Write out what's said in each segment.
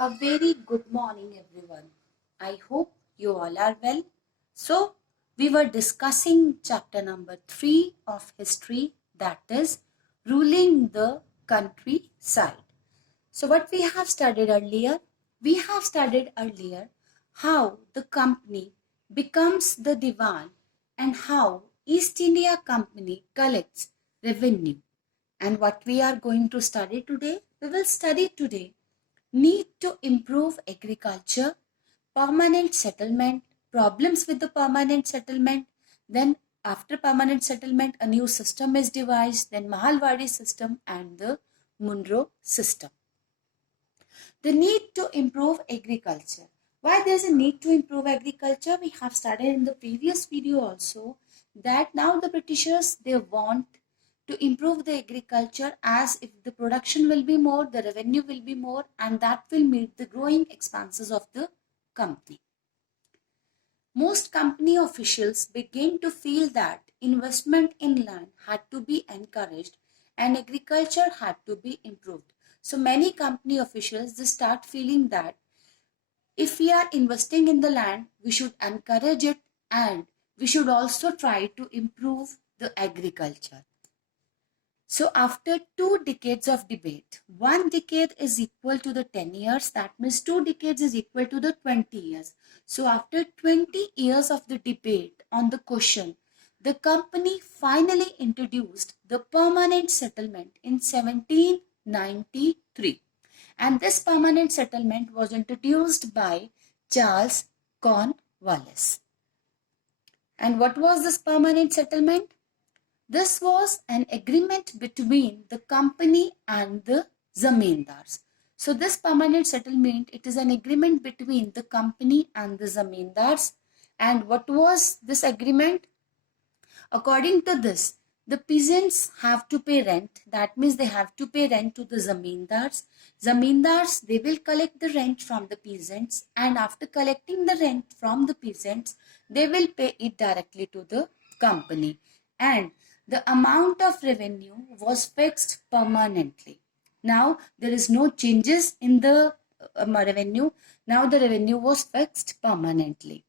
A very good morning, everyone. I hope you all are well. So, we were discussing chapter number 3 of history, that is, ruling the countryside. So, what we have studied earlier? We have studied earlier how the company becomes the divan and how East India Company collects revenue. And what we are going to study today? We will study today need to improve agriculture, permanent settlement, problems with the permanent settlement. Then after permanent settlement, a new system is devised, then Mahalwadi system and the Munro system. The need to improve agriculture. Why there's a need to improve agriculture? We have studied in the previous video also that now the Britishers, they want to improve the agriculture, as if the production will be more, the revenue will be more, and that will meet the growing expenses of the company. Most company officials began to feel that investment in land had to be encouraged and agriculture had to be improved. So many company officials, they start feeling that if we are investing in the land, we should encourage it and we should also try to improve the agriculture. So after 2 decades of debate, 1 decade is equal to the 10 years. That means 2 decades is equal to the 20 years. So after 20 years of the debate on the question, the company finally introduced the permanent settlement in 1793. And this permanent settlement was introduced by Charles Cornwallis. And what was this permanent settlement? This was an agreement between the company and the zamindars. So this permanent settlement, it is an agreement between the company and the zamindars. And what was this agreement? According to this, the peasants have to pay rent. That means they have to pay rent to the zamindars. Zamindars, they will collect the rent from the peasants, and after collecting the rent from the peasants, they will pay it directly to the company. And the amount of revenue was fixed permanently. Now there is no changes in the revenue. Now the revenue was fixed permanently.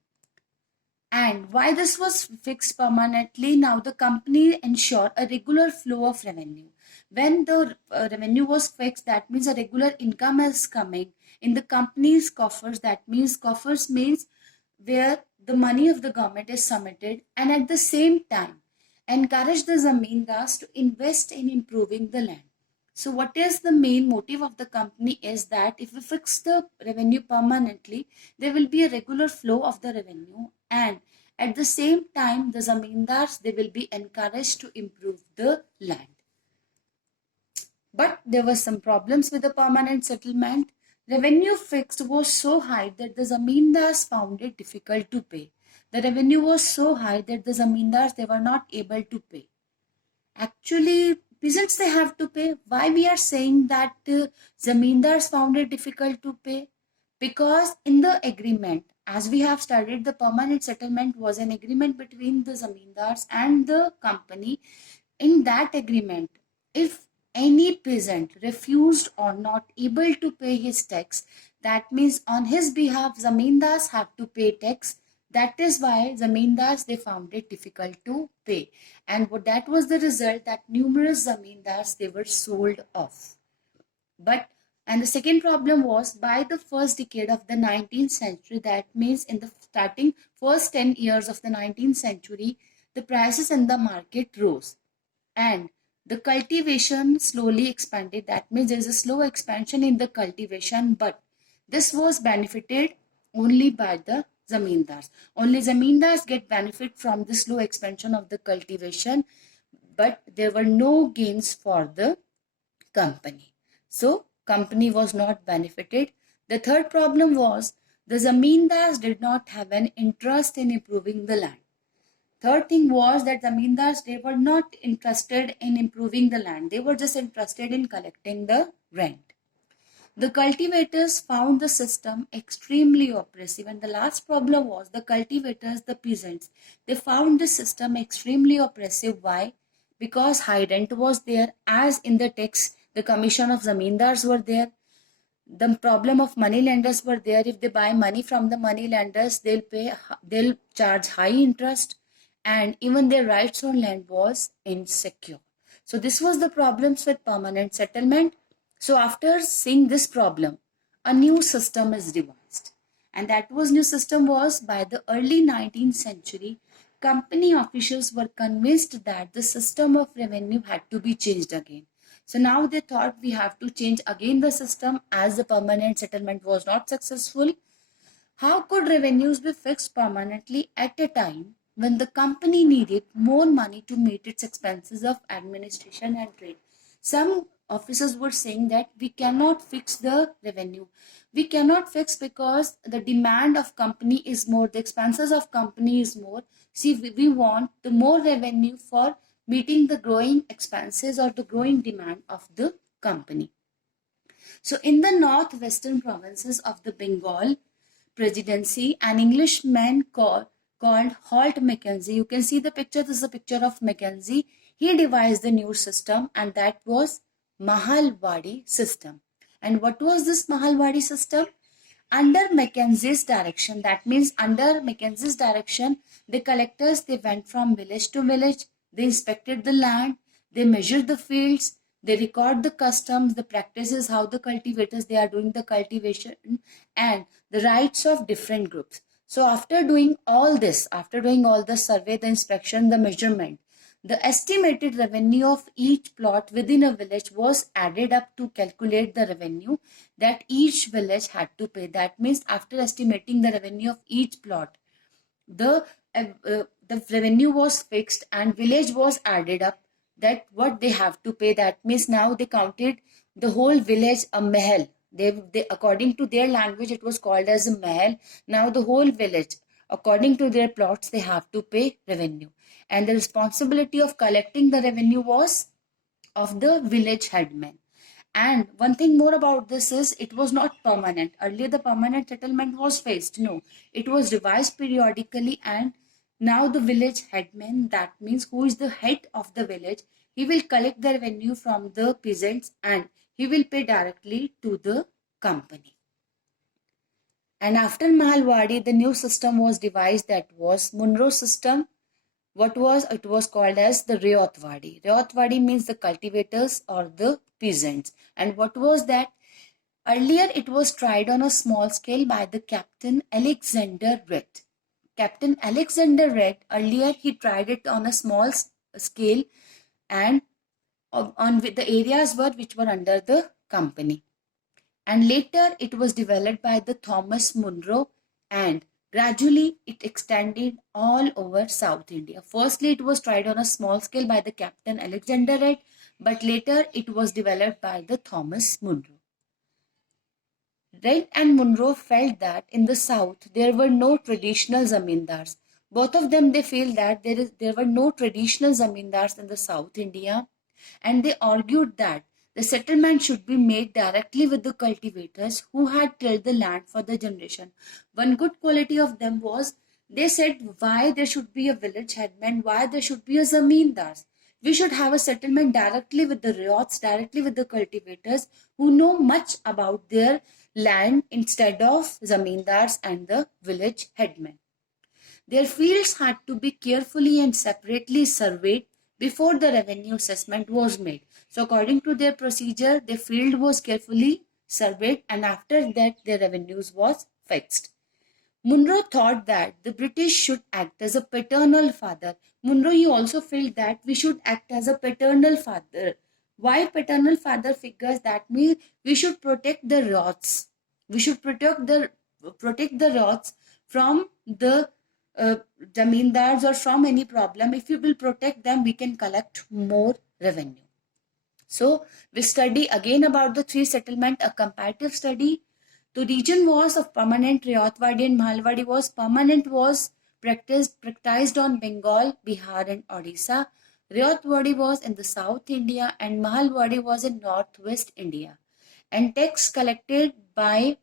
And why this was fixed permanently? Now the company ensured a regular flow of revenue. When the revenue was fixed, that means a regular income is coming in the company's coffers. That means coffers means where the money of the government is submitted, and at the same time encourage the zamindars to invest in improving the land. So what is the main motive of the company is that if we fix the revenue permanently, there will be a regular flow of the revenue, and at the same time the zamindars, they will be encouraged to improve the land. But there were some problems with the permanent settlement. Revenue fixed was so high that the zamindars found it difficult to pay. The revenue was so high that the zamindars, they were not able to pay. Actually, peasants, they have to pay. Why we are saying that zamindars found it difficult to pay? Because in the agreement, as we have studied, the permanent settlement was an agreement between the zamindars and the company. In that agreement, if any peasant refused or not able to pay his tax, that means on his behalf zamindars have to pay tax. That is why zamindars, they found it difficult to pay, and that was the result that numerous zamindars, they were sold off. And the second problem was by the first decade of the 19th century, that means in the starting first 10 years of the 19th century, the prices in the market rose and the cultivation slowly expanded. That means there is a slow expansion in the cultivation, but this was benefited only by the zamindars. Only zamindars get benefit from the slow expansion of the cultivation, but there were no gains for the company. So company was not benefited. The third problem was the zamindars did not have an interest in improving the land. Third thing was that zamindars, they were not interested in improving the land. They were just interested in collecting the rent. The cultivators found the system extremely oppressive, and the last problem was the cultivators, the peasants, they found the system extremely oppressive. Why? Because high rent was there, as in the tax, the commission of zamindars were there. the problem of money lenders were there. If they buy money from the money lenders, they'll charge high interest, and even their rights on land was insecure. So this was the problems with permanent settlement. So after seeing this problem, a new system is devised, and that was new system was by the early 19th century. Company officials were convinced that the system of revenue had to be changed again. So now they thought we have to change again the system as the permanent settlement was not successful. How could revenues be fixed permanently at a time when the company needed more money to meet its expenses of administration and trade? Some officers were saying that we cannot fix the revenue. We cannot fix because the demand of company is more, the expenses of company is more. See, we want the more revenue for meeting the growing expenses or the growing demand of the company. So in the northwestern provinces of the Bengal Presidency, an Englishman called Holt Mackenzie, you can see the picture, this is a picture of Mackenzie. He devised the new system, and that was Mahalwadi system. And what was this Mahalwadi system? Under Mackenzie's direction, that means under Mackenzie's direction, the collectors, they went from village to village, they inspected the land, they measured the fields, they record the customs, the practices, how the cultivators, they are doing the cultivation, and the rights of different groups. So after doing all this, after doing all the survey, the inspection, the measurement, the estimated revenue of each plot within a village was added up to calculate the revenue that each village had to pay. That means after estimating the revenue of each plot, the revenue was fixed and village was added up that what they have to pay. That means now they counted the whole village a mahal. They according to their language it was called as a mahal. Now the whole village, according to their plots, they have to pay revenue. And the responsibility of collecting the revenue was of the village headman. And one thing more about this is it was not permanent. Earlier the permanent settlement was fixed. No, it was revised periodically, and now the village headman, that means who is the head of the village, he will collect the revenue from the peasants and he will pay directly to the company. And after Mahalwadi, the new system was devised, that was Munro system. It was called as the Rayotwadi. Rayotwadi means the cultivators or the peasants. And what was that? Earlier it was tried on a small scale by the Captain Alexander Red. Captain Alexander Red, earlier he tried it on a small scale, and on the areas which were under the company. And later it was developed by the Thomas Munro, and gradually it extended all over South India. Firstly, it was tried on a small scale by the Captain Alexander Red, but later it was developed by the Thomas Munro. Red and Munro felt that in the south there were no traditional zamindars. Both of them, they feel that there were no traditional zamindars in the South India, and they argued that the settlement should be made directly with the cultivators who had tilled the land for the generation. One good quality of them was they said why there should be a village headman, why there should be a zamindars. We should have a settlement directly with the ryots, directly with the cultivators who know much about their land instead of zamindars and the village headmen. Their fields had to be carefully and separately surveyed before the revenue assessment was made. So according to their procedure, their field was carefully surveyed, and after that their revenues was fixed. Munro thought that the British should act as a paternal father. Munro, he also felt that we should act as a paternal father. Why paternal father figures? That means we should protect the ryots. We should protect the ryots from the zamindars or from any problem. If we will protect them, we can collect more revenue. So we study again about the three settlement, a comparative study. The region was of permanent. Rayotwadi and Mahalwadi was permanent, was practiced on Bengal, Bihar and Odisha. Rayotwadi was in the South India and Mahalwadi was in Northwest India. And tax collected by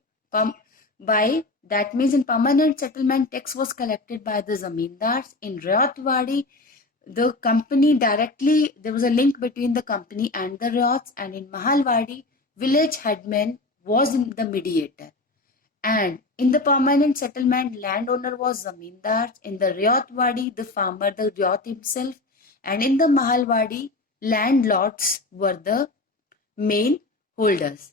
that means in permanent settlement, tax was collected by the zamindars. In Rayotwadi, the company directly, there was a link between the company and the ryots, and in Mahalwadi, village headmen was the mediator. And in the permanent settlement, landowner was zamindar. In the Ryotwadi, the farmer, the Ryot himself. And in the Mahalwadi, landlords were the main holders.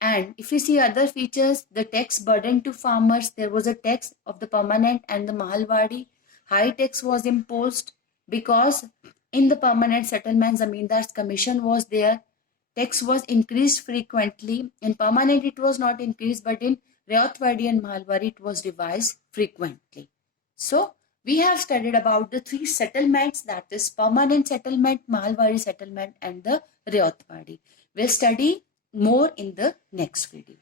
And if you see other features, the tax burden to farmers, there was a tax of the permanent and the Mahalwadi. High tax was imposed because in the permanent settlement, Zamindar's commission was there. Tax was increased frequently. In permanent, it was not increased, but in Ryotwadi and Mahalwadi, it was revised frequently. So, we have studied about the three settlements, that is permanent settlement, Mahalwadi settlement, and the Ryotwadi. We'll study more in the next video.